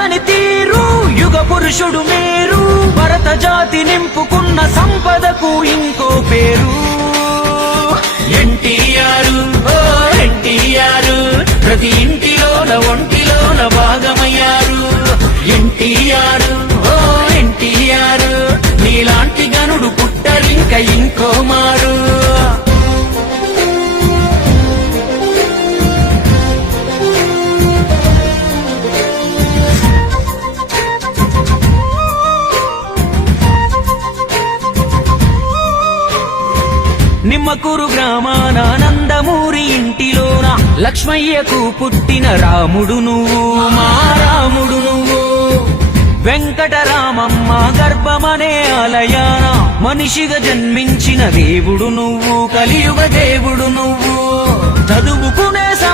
తరగని తీరు యుగ పురుషుడు మీరు భరత జాతి నింపుకున్న సంపదకు ఇంకో పేరు ఎన్టీఆర్ ఓ ఎన్టీఆర్ ప్రతి ఇంటిలోన ఒంటిలోన భాగమయ్యారు ఎన్టీఆర్ ఓ ఎన్టీఆర్ నీలాంటి గనుడు పుట్టరింక ఇంకో మారు నిమ్మకూరు గ్రామాన నందమూరి ఇంటిలోన లక్ష్మయ్యకు పుట్టిన రాముడు నువ్వు మా రాముడు నువ్వు వెంకటరామమ్మ గర్భమనే ఆలయాన మనిషిగా జన్మించిన దేవుడు నువ్వు కలియుగ దేవుడు నువ్వు చదువుకునే